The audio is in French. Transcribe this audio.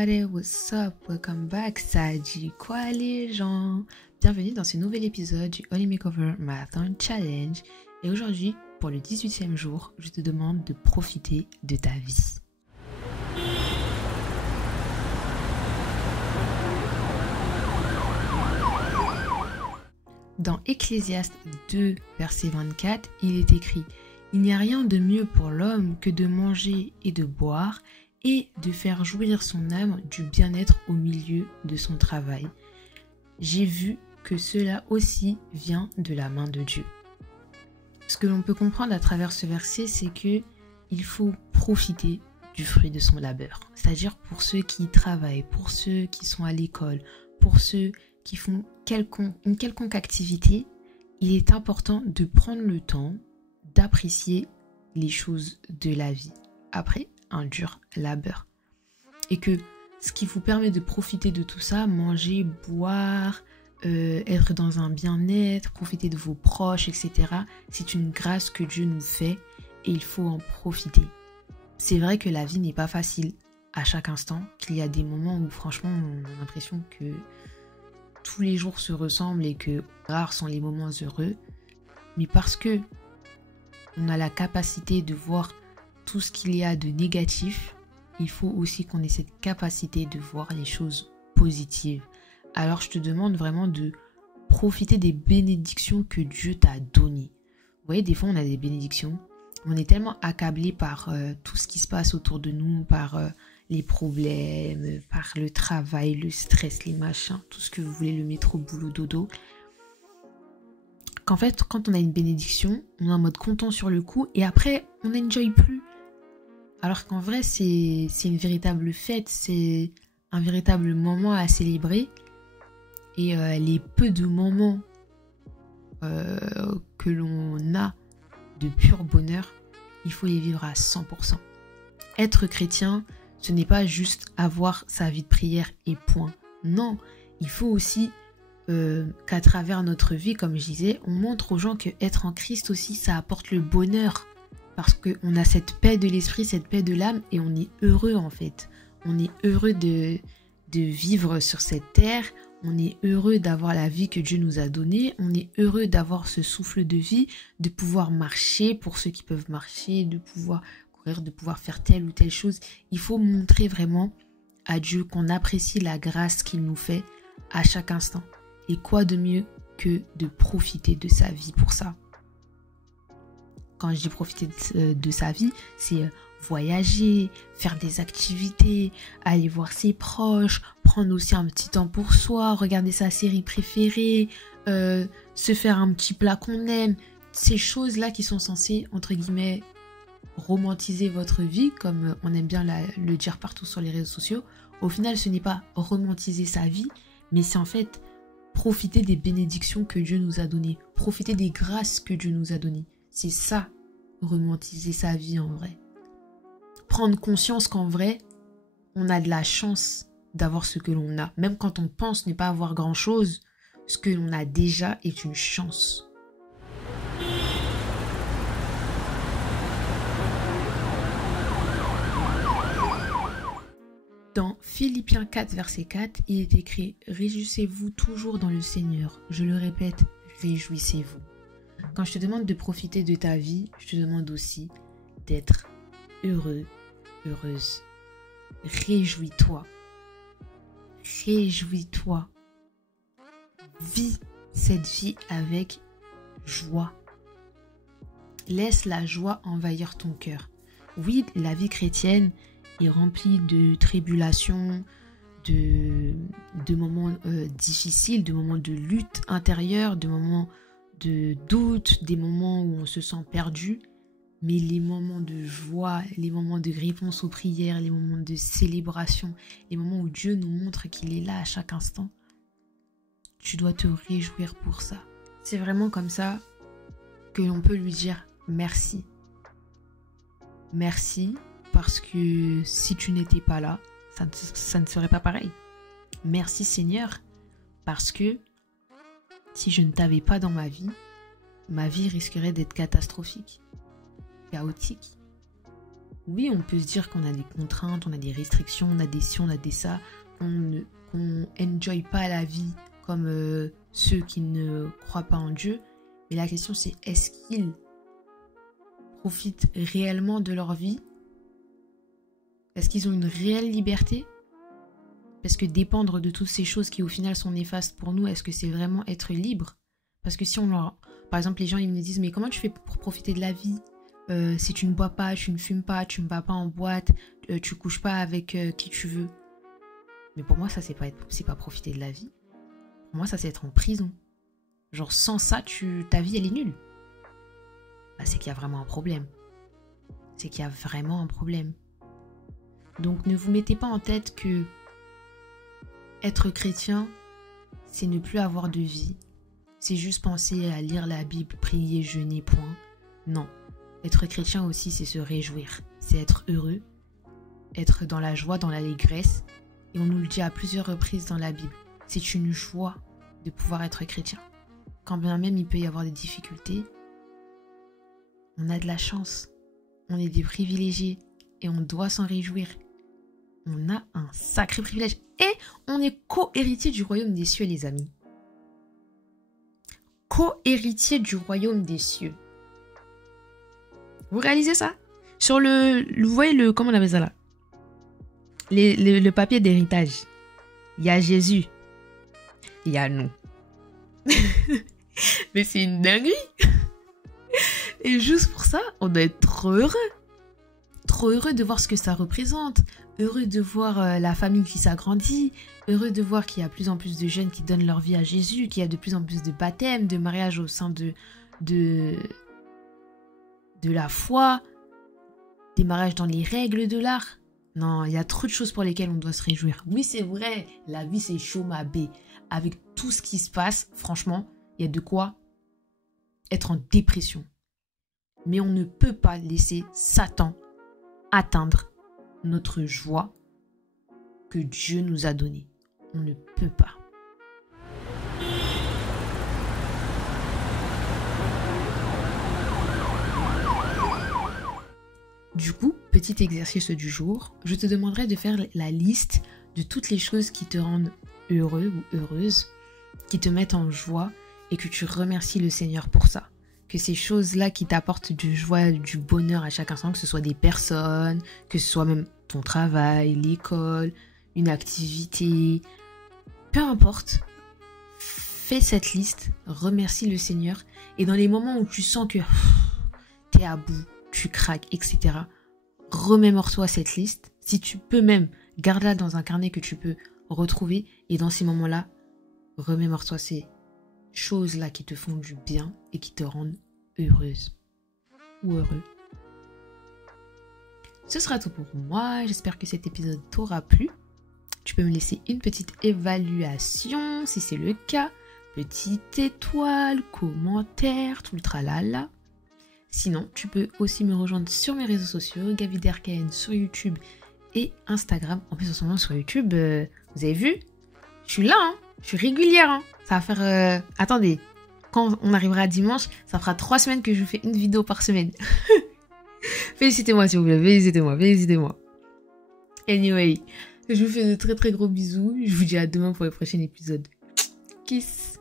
everybody, what's up? Welcome back, ça dit quoi les gens? Bienvenue dans ce nouvel épisode du Holy Makeover Marathon Challenge. Et aujourd'hui, pour le 18e jour, je te demande de profiter de ta vie. Dans Ecclésiaste 2, verset 24, il est écrit « Il n'y a rien de mieux pour l'homme que de manger et de boire et de faire jouir son âme du bien-être au milieu de son travail. J'ai vu que cela aussi vient de la main de Dieu. » Ce que l'on peut comprendre à travers ce verset, c'est que il faut profiter du fruit de son labeur. C'est-à-dire pour ceux qui travaillent, pour ceux qui sont à l'école, pour ceux qui font une quelconque activité, il est important de prendre le temps d'apprécier les choses de la vie après un dur labeur. Et que ce qui vous permet de profiter de tout ça, manger, boire, être dans un bien-être, profiter de vos proches, etc., c'est une grâce que Dieu nous fait et il faut en profiter. C'est vrai que la vie n'est pas facile à chaque instant, qu'il y a des moments où franchement on a l'impression que tous les jours se ressemblent et que rares sont les moments heureux, mais parce que on a la capacité de voir tout ce qu'il y a de négatif, il faut aussi qu'on ait cette capacité de voir les choses positives. Alors je te demande vraiment de profiter des bénédictions que Dieu t'a données. Vous voyez, des fois on a des bénédictions, on est tellement accablé par tout ce qui se passe autour de nous, par les problèmes, par le travail, le stress, les machins, tout ce que vous voulez, le métro, boulot, dodo, qu'en fait, quand on a une bénédiction, on est en mode content sur le coup et après, on n'enjoy plus. Alors qu'en vrai, c'est une véritable fête, c'est un véritable moment à célébrer. Et les peu de moments que l'on a de pur bonheur, il faut les vivre à 100%. Être chrétien, ce n'est pas juste avoir sa vie de prière et point. Non, il faut aussi qu'à travers notre vie, comme je disais, on montre aux gens que être en Christ aussi, ça apporte le bonheur. Parce qu'on a cette paix de l'esprit, cette paix de l'âme et on est heureux en fait. On est heureux de vivre sur cette terre. On est heureux d'avoir la vie que Dieu nous a donnée. On est heureux d'avoir ce souffle de vie, de pouvoir marcher pour ceux qui peuvent marcher, de pouvoir courir, de pouvoir faire telle ou telle chose. Il faut montrer vraiment à Dieu qu'on apprécie la grâce qu'il nous fait à chaque instant. Et quoi de mieux que de profiter de sa vie pour ça? Quand je dis profiter de sa vie, c'est voyager, faire des activités, aller voir ses proches, prendre aussi un petit temps pour soi, regarder sa série préférée, se faire un petit plat qu'on aime. Ces choses-là qui sont censées, entre guillemets, romantiser votre vie, comme on aime bien le dire partout sur les réseaux sociaux. Au final, ce n'est pas romantiser sa vie, mais c'est en fait profiter des bénédictions que Dieu nous a données, profiter des grâces que Dieu nous a données. C'est ça, romantiser sa vie en vrai. Prendre conscience qu'en vrai, on a de la chance d'avoir ce que l'on a. Même quand on pense ne pas avoir grand-chose, ce que l'on a déjà est une chance. Dans Philippiens 4, verset 4, il est écrit « Réjouissez-vous toujours dans le Seigneur ». Je le répète, réjouissez-vous. Quand je te demande de profiter de ta vie, je te demande aussi d'être heureux, heureuse. Réjouis-toi. Réjouis-toi. Vis cette vie avec joie. Laisse la joie envahir ton cœur. Oui, la vie chrétienne est remplie de tribulations, de moments difficiles, de moments de lutte intérieure, de moments de doute, des moments où on se sent perdu, mais les moments de joie, les moments de réponse aux prières, les moments de célébration, les moments où Dieu nous montre qu'il est là à chaque instant, tu dois te réjouir pour ça. C'est vraiment comme ça que l'on peut lui dire merci. Merci parce que si tu n'étais pas là, ça ne serait pas pareil. Merci Seigneur parce que si je ne t'avais pas dans ma vie risquerait d'être catastrophique, chaotique. Oui, on peut se dire qu'on a des contraintes, on a des restrictions, on a des ci, on a des ça, qu'on enjoy pas la vie comme ceux qui ne croient pas en Dieu. Mais la question c'est, est-ce qu'ils profitent réellement de leur vie? Est-ce qu'ils ont une réelle liberté? Parce que dépendre de toutes ces choses qui au final sont néfastes pour nous, est-ce que c'est vraiment être libre? Parce que si on leur... Par exemple, les gens ils me disent, mais comment tu fais pour profiter de la vie? Si tu ne bois pas, tu ne fumes pas, tu ne vas pas en boîte, tu couches pas avec qui tu veux. Mais pour moi, ça, c'est pas profiter de la vie. Pour moi, ça, c'est être en prison. Genre, sans ça, ta vie, elle est nulle. Bah, c'est qu'il y a vraiment un problème. C'est qu'il y a vraiment un problème. Donc, ne vous mettez pas en tête que être chrétien, c'est ne plus avoir de vie. C'est juste penser à lire la Bible, prier, jeûner, point. Non. Être chrétien aussi, c'est se réjouir. C'est être heureux, être dans la joie, dans l'allégresse. Et on nous le dit à plusieurs reprises dans la Bible. C'est une joie de pouvoir être chrétien. Quand bien même il peut y avoir des difficultés, on a de la chance. On est des privilégiés et on doit s'en réjouir. On a un sacré privilège. Et on est co-héritier du royaume des cieux, les amis. Co-héritier du royaume des cieux. Vous réalisez ça? Sur vous voyez comment on appelle ça là? Le papier d'héritage. Il y a Jésus. Il y a nous. Mais c'est une dinguerie. Et juste pour ça, on doit être trop heureux. Trop heureux de voir ce que ça représente. Heureux de voir la famille qui s'agrandit. Heureux de voir qu'il y a de plus en plus de jeunes qui donnent leur vie à Jésus. Qu'il y a de plus en plus de baptêmes, de mariages au sein de la foi. Des mariages dans les règles de l'art. Non, il y a trop de choses pour lesquelles on doit se réjouir. Oui, c'est vrai, la vie c'est chaud ma bé. Avec tout ce qui se passe, franchement, il y a de quoi être en dépression. Mais on ne peut pas laisser Satan atteindre notre joie que Dieu nous a donnée. On ne peut pas. Du coup, petit exercice du jour, je te demanderai de faire la liste de toutes les choses qui te rendent heureux ou heureuse, qui te mettent en joie et que tu remercies le Seigneur pour ça. Que ces choses-là qui t'apportent du joie, du bonheur à chaque instant, que ce soit des personnes, que ce soit même ton travail, l'école, une activité, peu importe, fais cette liste, remercie le Seigneur et dans les moments où tu sens que t'es à bout, tu craques, etc., remémore-toi cette liste. Si tu peux même, garde-la dans un carnet que tu peux retrouver et dans ces moments-là, remémore-toi ces choses-là qui te font du bien et qui te rendent heureuse ou heureux. Ce sera tout pour moi. J'espère que cet épisode t'aura plu. Tu peux me laisser une petite évaluation si c'est le cas. Petite étoile, commentaire, tout le tralala. Sinon, tu peux aussi me rejoindre sur mes réseaux sociaux, GaviDRKN sur YouTube et Instagram. En plus, en ce moment sur YouTube, vous avez vu? Je suis là, hein, je suis régulière. Hein. Ça va faire... Attendez, quand on arrivera à dimanche, ça fera 3 semaines que je vous fais une vidéo par semaine. Félicitez-moi s'il vous plaît, félicitez-moi. Anyway, je vous fais de très très gros bisous. Je vous dis à demain pour le prochain épisode. Kiss.